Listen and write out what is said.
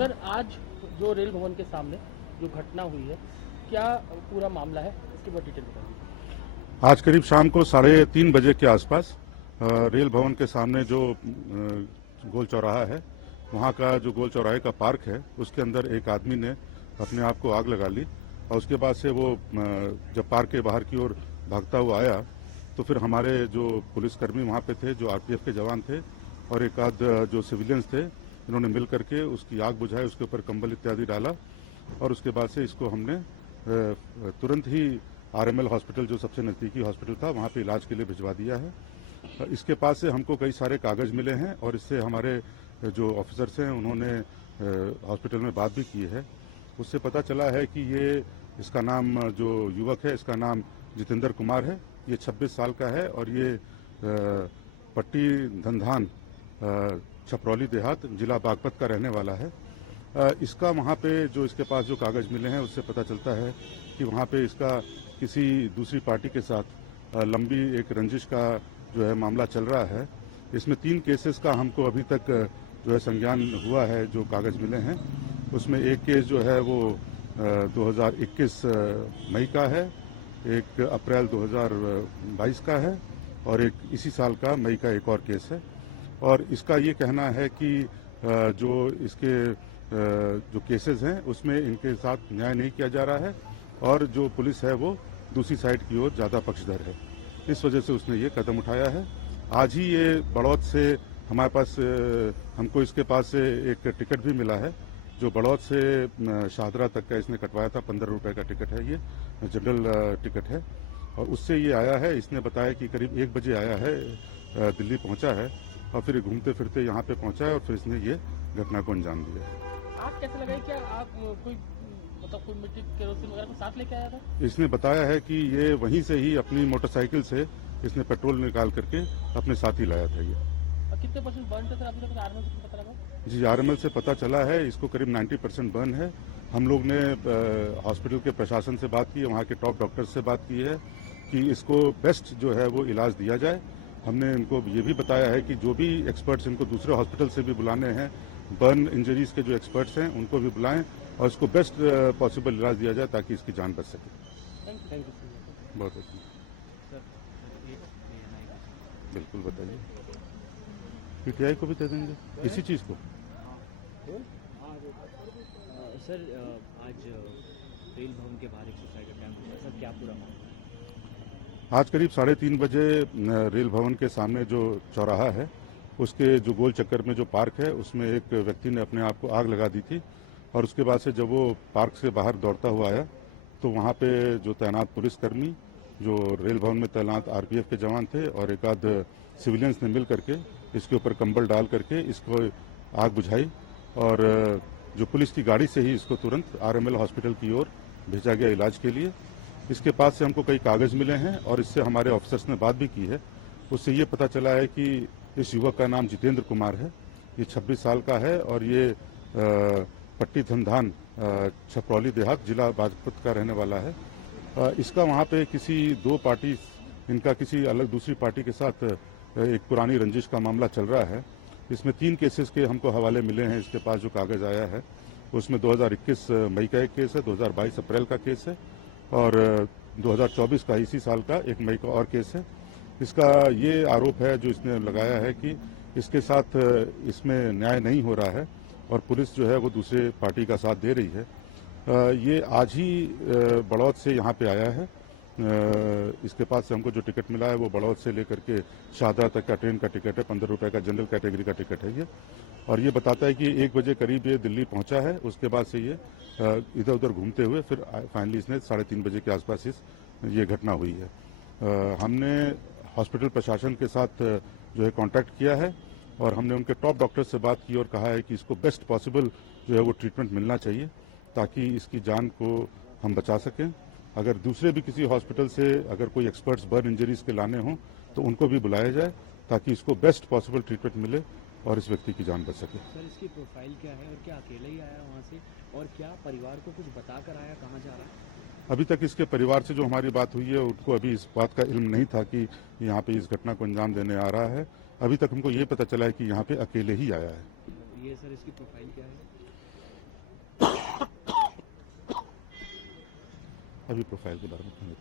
Sir, आज जो rail भवन के सामने जो घटना हुई है, क्या पूरा मामला है, इसकी बहुत डिटेल बताइए। आज करीब शाम को 3:30 बजे के आसपास रेल भवन के सामने जो गोल चौराहा है, वहाँ का जो गोल चौराहे का पार्क है, उसके अंदर एक आदमी ने अपने आप को आग लगा ली और उसके बाद से वो जब पार्क के बाहर की ओर भागता हुआ आया तो फिर हमारे जो पुलिसकर्मी वहाँ पे थे, जो आरपीएफ के जवान थे और एक आध जो सिविलियंस थे, इन्होंने मिल करके उसकी आग बुझाई, उसके ऊपर कंबल इत्यादि डाला और उसके बाद से इसको हमने तुरंत ही आरएमएल हॉस्पिटल, जो सबसे नज़दीकी हॉस्पिटल था, वहाँ पे इलाज के लिए भिजवा दिया है। इसके पास से हमको कई सारे कागज़ मिले हैं और इससे हमारे जो ऑफिसर्स हैं उन्होंने हॉस्पिटल में बात भी की है। उससे पता चला है कि ये इसका नाम, जो युवक है, इसका नाम जितेंद्र कुमार है। ये 26 साल का है और ये पट्टी धंधान छपरौली देहात, जिला बागपत का रहने वाला है। इसका वहाँ पे जो इसके पास जो कागज़ मिले हैं उससे पता चलता है कि वहाँ पे इसका किसी दूसरी पार्टी के साथ लंबी एक रंजिश का जो है मामला चल रहा है। इसमें 3 केसेस का हमको अभी तक जो है संज्ञान हुआ है। जो कागज़ मिले हैं उसमें एक केस जो है वो 2021 मई का है, एक अप्रैल 2022 का है और एक इसी साल का मई का एक और केस है। और इसका ये कहना है कि जो इसके जो केसेस हैं उसमें इनके साथ न्याय नहीं किया जा रहा है और जो पुलिस है वो दूसरी साइड की ओर ज़्यादा पक्षधर है। इस वजह से उसने ये कदम उठाया है। आज ही ये बड़ौद से हमारे पास, हमको इसके पास से एक टिकट भी मिला है जो बड़ौद से शाहदरा तक का इसने कटवाया था। 15 रुपये का टिकट है, ये जनरल टिकट है और उससे ये आया है। इसने बताया कि करीब 1 बजे आया है, दिल्ली पहुंचा है और फिर घूमते फिरते यहाँ पे पहुंचा है और फिर इसने ये घटना को अंजाम दिया। आप कैसे लगा, क्या आप कोई कोई मिट्टी केरोसिन वगैरह को साथ लेके आया था? इसने बताया है कि ये वहीं से ही अपनी मोटरसाइकिल से इसने पेट्रोल निकाल करके अपने साथ ही लाया था। ये कितने परसेंट बर्न थे सर? अभी तक आरएमएल से पता लगा? जी, आरएमएल से पता चला है इसको करीब 90% बर्न है। हम लोग ने हॉस्पिटल के प्रशासन से बात की है, वहाँ के टॉप डॉक्टर से बात की है कि इसको बेस्ट जो है वो इलाज दिया जाए। हमने इनको ये भी बताया है कि जो भी एक्सपर्ट्स इनको दूसरे हॉस्पिटल से भी बुलाने हैं, बर्न इंजरीज के जो एक्सपर्ट्स हैं उनको भी बुलाएं और इसको बेस्ट पॉसिबल इलाज दिया जाए ताकि इसकी जान बच सके। Thank you. बहुत अच्छा, बिल्कुल बताइए। पीटीआई को भी दे देंगे इसी चीज़ को। सर, आज रेल भवन के बाहर एक सुसाइड अटैम्प्ट हुआ, सर क्या पूरा मामला? आज करीब 3:30 बजे रेल भवन के सामने जो चौराहा है, उसके जो गोल चक्कर में जो पार्क है, उसमें एक व्यक्ति ने अपने आप को आग लगा दी थी और उसके बाद से जब वो पार्क से बाहर दौड़ता हुआ आया तो वहाँ पे जो तैनात पुलिसकर्मी, जो रेल भवन में तैनात आरपीएफ के जवान थे और एक आध सिविलियंस ने मिल करके इसके ऊपर कंबल डाल करके इसको आग बुझाई और जो पुलिस की गाड़ी से ही इसको तुरंत आरएमएल हॉस्पिटल की ओर भेजा गया इलाज के लिए। इसके पास से हमको कई कागज़ मिले हैं और इससे हमारे ऑफिसर्स ने बात भी की है। उससे ये पता चला है कि इस युवक का नाम जितेंद्र कुमार है। ये 26 साल का है और ये पट्टी धंधान छपरौली देहात, जिला बागपत का रहने वाला है। इसका वहाँ पे किसी 2 पार्टी, इनका किसी अलग दूसरी पार्टी के साथ एक पुरानी रंजिश का मामला चल रहा है। इसमें 3 केसेस के हमको हवाले मिले हैं। इसके पास जो कागज़ आया है उसमें 2021 मई का एक केस है, 2022 अप्रैल का केस है और 2024 का इसी साल का 1 मई का और केस है। इसका ये आरोप है जो इसने लगाया है कि इसके साथ इसमें न्याय नहीं हो रहा है और पुलिस जो है वो दूसरे पार्टी का साथ दे रही है। ये आज ही बड़ौद से यहाँ पे आया है। इसके पास से हमको जो टिकट मिला है वो बड़ौद से लेकर के शाहदरा तक का ट्रेन का टिकट है। 15 रुपये का जनरल कैटेगरी का टिकट है ये। और ये बताता है कि 1 बजे करीब ये दिल्ली पहुंचा है। उसके बाद से ये इधर उधर घूमते हुए फिर फाइनली इसने 3:30 बजे के आसपास ये घटना हुई है। हमने हॉस्पिटल प्रशासन के साथ जो है कांटेक्ट किया है और हमने उनके टॉप डॉक्टर से बात की और कहा है कि इसको बेस्ट पॉसिबल जो है वो ट्रीटमेंट मिलना चाहिए ताकि इसकी जान को हम बचा सकें। अगर दूसरे भी किसी हॉस्पिटल से अगर कोई एक्सपर्ट्स बर्न इंजरीज के लाने हों तो उनको भी बुलाया जाए ताकि इसको बेस्ट पॉसिबल ट्रीटमेंट मिले और इस व्यक्ति की जान बच सके। सर, इसकी प्रोफाइल क्या है और क्या अकेले ही आया वहाँ से और क्या परिवार को कुछ बता कर आया, कहाँ जा रहा है? अभी तक इसके परिवार से जो हमारी बात हुई है उनको अभी इस बात का इल्म नहीं था कि यहाँ पे इस घटना को अंजाम देने आ रहा है। अभी तक हमको ये पता चला है कि यहाँ पे अकेले ही आया है। ये सर, इसकी प्रोफाइल क्या है? अभी प्रोफाइल के बारे में कहने